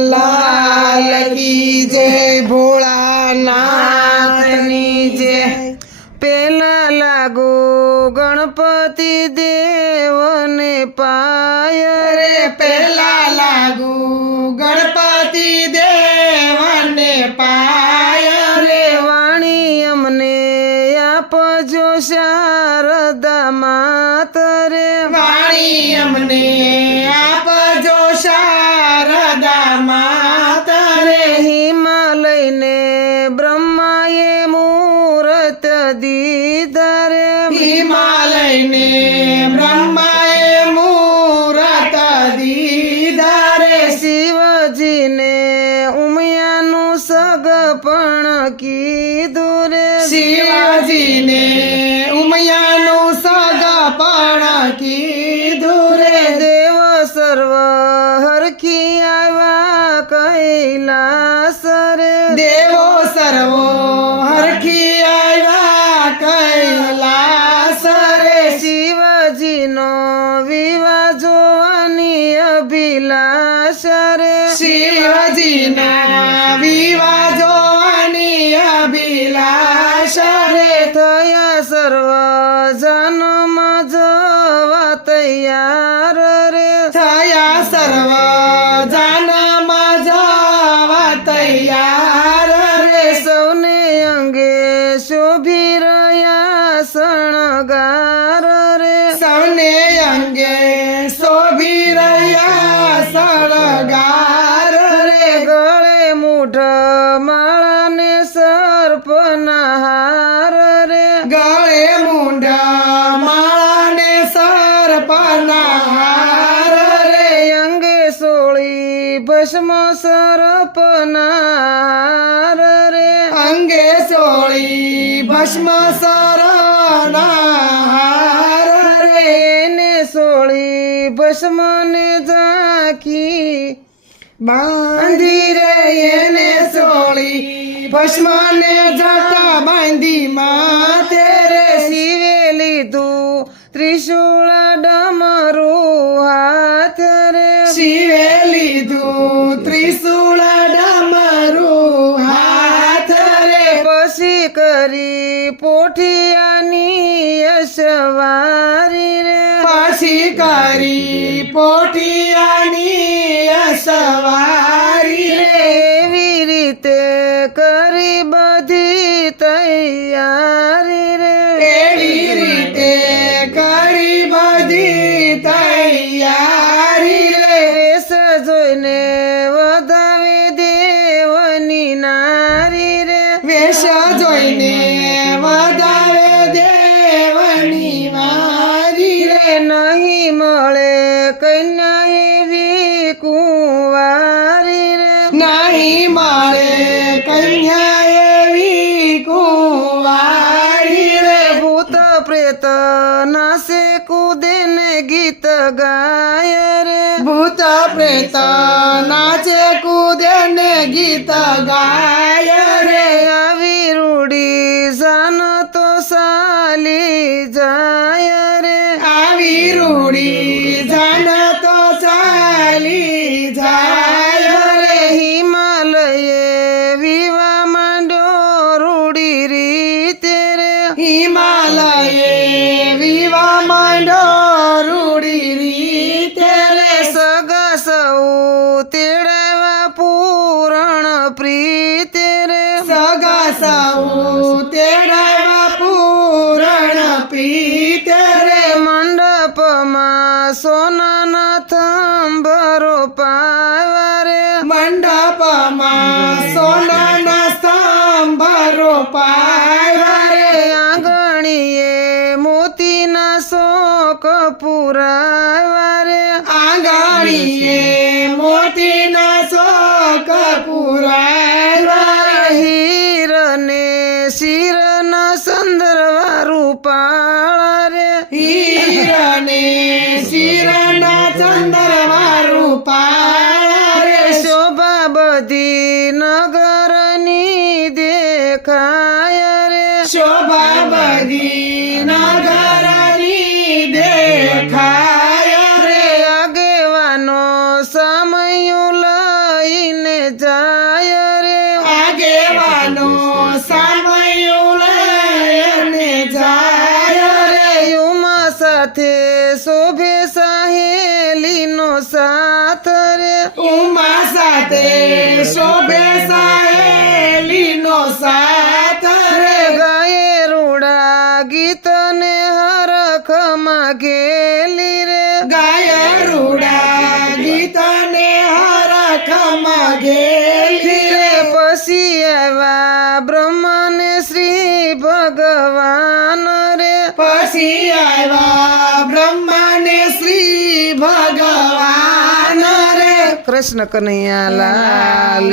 લાલ કી જય ભોળાનાથની જય. પેલા લાગુ ગણપતિ દેવને પાય રે પેલા લાગુ હિમાલયને બ્રહ્માએ મૂરત દીધા રે શિવજીને ઉમિયાનું સગપણ કીધું રે. શિવજીને ઉમિયાનું સગ પણ કીધું રે. દેવ સર્વ હરખી આવ્યા કૈલાસ વિવાહ જોવાની અભિલાષ રે. શિવજીના વિવા જોવાની અભિલાષ રે. થયા સર્વ જન્મ જોવા તૈયાર રે. થયા સર્વ સર્પના હાર રે અંગે સોળી ભસ્મ સર્પના હાર રે અંગે સોળી ભસ્મ સરના હાર રે એને સોળી ભસ્મ ને ઝાંખી બાંધી રે એને સોળી ભસ્મને જટા બાંધી માથે રે શિવે લીધું ત્રિશુળ શિવે લીધું ત્રિશુળ ડમરું હાથ રે પછી કરી પોઠિયાની યશવારી રે. પછી કરી પોઠિયાની અસવારી રે. એવી રીતે કરી બધી તૈયારી. એવી કુંવારી રે. નહીં મારે કન્યા એવી કુંવારી રે. ભૂત પ્રેત નાસે કુદેન ગીત ગાય રે. ભૂત પ્રેત નાચે કુદેન ગીત ગાય રે. આવી રૂડી જાન તો સાલી જાય રે. આવી રૂડી સોનાના થંભરો પાવા રે મંડપમાં સોનાના સ્તંભરો પાયા રે આંગણીએ મોતીના શોક પુરાવા રે આંગણીએ મોતીના શોક પુરાયા રે હીરને શિરના સંદર્ભ રૂપાળા રે શિરણે શિરણા ચંદ્રમા રૂપા રે શોભા બધી નગરની દેખાય રે. શોભા બધી આગેવાનો સમય લઈને જાય રે. આગેવાનો ઉમા સાથે શોભે સાહેલીનો સાથ રે ગાયે રૂડા ગીત ને હરખમાં ગેલી રે ગાય રૂડા ગીતને હરખમાં ઘેલી રે પછી આવ્યા બ્રહ્મા ને શ્રી ભગવાન રે પછી આવ્યા બ્રહ્માને શ્રી ભગવાન કૃષ્ણ કનૈયા લાલ